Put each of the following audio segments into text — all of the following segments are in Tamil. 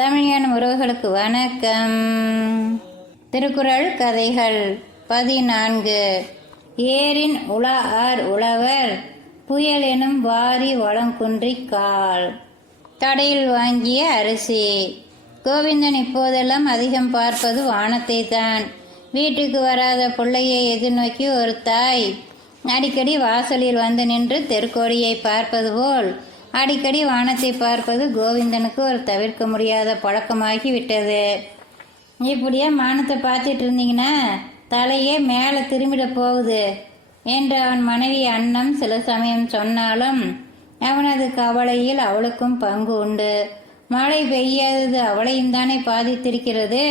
தமிழ் உறவுகளுக்கு வணக்கம். திருக்குறள் கதைகள் 14. ஏரின் உழார் உழவர் புயல் எனும் வாரி வளங்குன்றி கால். தடையில் வாங்கிய அரிசி. கோவிந்தன் இப்போதெல்லாம் அதிகம் பார்ப்பது வானத்தை தான். வீட்டுக்கு வராத பிள்ளையை எதிர்நோக்கி ஒரு தாய் அடிக்கடி வாசலில் வந்து நின்று தெருக்கோடியை பார்ப்பது போல் அடிக்கடி வானத்தை பார்ப்பது கோவிந்தனுக்கு ஒரு தவிர்க்க முடியாத பழக்கமாகி விட்டது. இப்படியே வானத்தை பார்த்துட்டு இருந்தீங்கன்னா தலையே மேலே திரும்பிட போகுது என்று அவன் மனைவி அன்னம் சில சமயம் சொன்னாலும் அவனது கவலையில் அவளுக்கும் பங்கு உண்டு. மழை பெய்யாதது அவளையும் தானே பாதித்திருக்கிறது.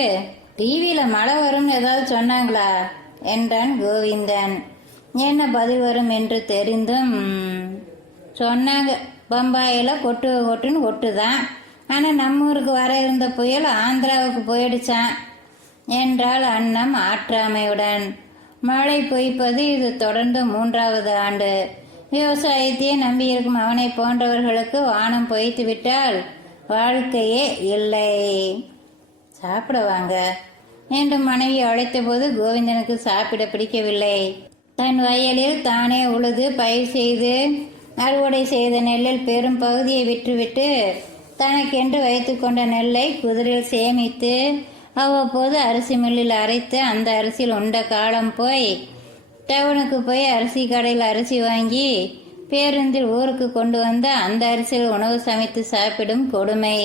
டிவியில் மழை வரும்னு ஏதாவது சொன்னாங்களா என்றான் கோவிந்தன். என்ன பதில் வரும் என்று தெரிந்தும் சொன்னாங்க, பம்பாயில் கொட்டுன்னு கொட்டுதான், ஆனால் நம்ம ஊருக்கு வர இருந்த புயல் ஆந்திராவுக்கு போயிடுச்சான் என்றாள் அன்னம் ஆற்றாமையுடன். மழை பொய்ப்பது இது தொடர்ந்து 3வது ஆண்டு. விவசாயத்தையே நம்பியிருக்கும் அவனை போன்றவர்களுக்கு வானம் பொய்த்து விட்டால் வாழ்க்கையே இல்லை. சாப்பிட வாங்க என்று மனைவி அழைத்த போது கோவிந்தனுக்கு சாப்பிட பிடிக்கவில்லை. தன் வயலில் தானே உழுது பயிர் செய்து அறுவடை செய்த நெல்லில் பெரும் பகுதியை விற்றுவிட்டு தனக்கென்று வைத்து கொண்ட நெல்லை குதிரையில் சேமித்து அவ்வப்போது அரிசி மில்லில் அரைத்து அந்த அரிசியில் உண்ட காலம் போய் டவுனுக்கு போய் அரிசி கடையில் அரிசி வாங்கி பேருந்தில் ஊருக்கு கொண்டு வந்து அந்த அரிசியில் உணவு சமைத்து சாப்பிடும் கொடுமை.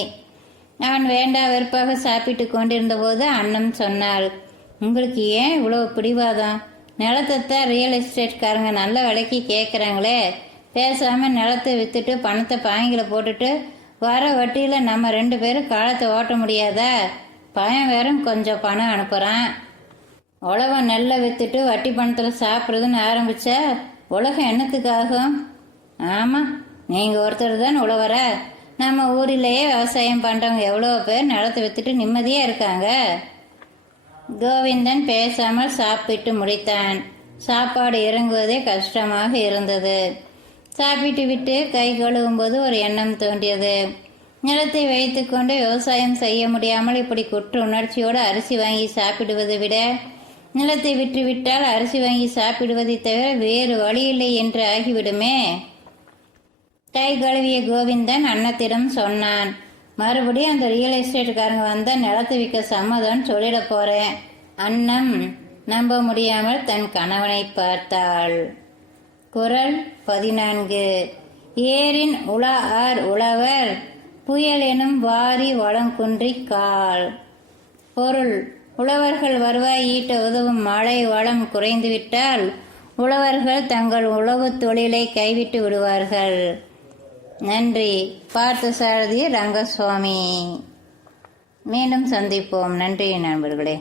அவன் வேண்டா வெறுப்பாக சாப்பிட்டு கொண்டிருந்த போது அன்னம் சொன்னாள், உங்களுக்கு ஏன் இவ்வளோ பிடிவாதம்? நிலத்தைத்தான் ரியல் எஸ்டேட்காரங்க நல்ல விலைக்கு கேட்குறாங்களே, பேசாமல் நிலத்தை விற்றுட்டு பணத்தை பாங்கில போட்டுட்டு வர வட்டியில் நம்ம 2 பேரும் காலத்தை ஓட்ட முடியாதா? பையன் வேறும் கொஞ்சம் பணம் அனுப்புகிறான். உலகம் நெல்லை விற்றுட்டு வட்டி பணத்தில் சாப்பிட்றதுன்னு ஆரம்பித்தா உலகம் என்னத்துக்காகும்? ஆமாம், நீங்கள் ஒருத்தர் தான் உழவர. நம்ம ஊரிலேயே விவசாயம் பண்ணுறவங்க எவ்வளோ பேர் நிலத்தை விற்றுட்டு நிம்மதியாக இருக்காங்க. கோவிந்தன் பேசாமல் சாப்பிட்டு முடித்தான். சாப்பாடு இறங்குவதே கஷ்டமாக இருந்தது. சாப்பிட்டு விட்டு கை கழுவும்போது ஒரு எண்ணம் தோன்றியது. நிலத்தை வைத்து கொண்டு விவசாயம் செய்ய முடியாமல் இப்படி குற்ற உணர்ச்சியோடு அரிசி வாங்கி சாப்பிடுவதை விட நிலத்தை விற்றுவிட்டால் அரிசி வாங்கி சாப்பிடுவதை தவிர வேறு வழியில்லை என்று ஆகிவிடுமே. கை கழுவிய கோவிந்தன் அன்னத்திடம் சொன்னான், மறுபடியும் அந்த ரியல் எஸ்டேட்டுக்காரங்க வந்தால் நிலத்தை விற்க சம்மதம்னு சொல்லிட போறேன். அன்னம் நம்ப முடியாமல் தன் கணவனை பார்த்தாள். குறள் 14. ஏரின் உழார் உழவர் புயல் எனும் வாரி வளங்குன்றி கால். பொருள்: உழவர்கள் வருவாய் ஈட்ட உதவும் மழை வளம் குறைந்துவிட்டால் உழவர்கள் தங்கள் உழவு தொழிலை கைவிட்டு விடுவார்கள். நன்றி. பார்த்தசாரதி ரங்கசுவாமி. மீண்டும் சந்திப்போம். நன்றி நண்பர்களே.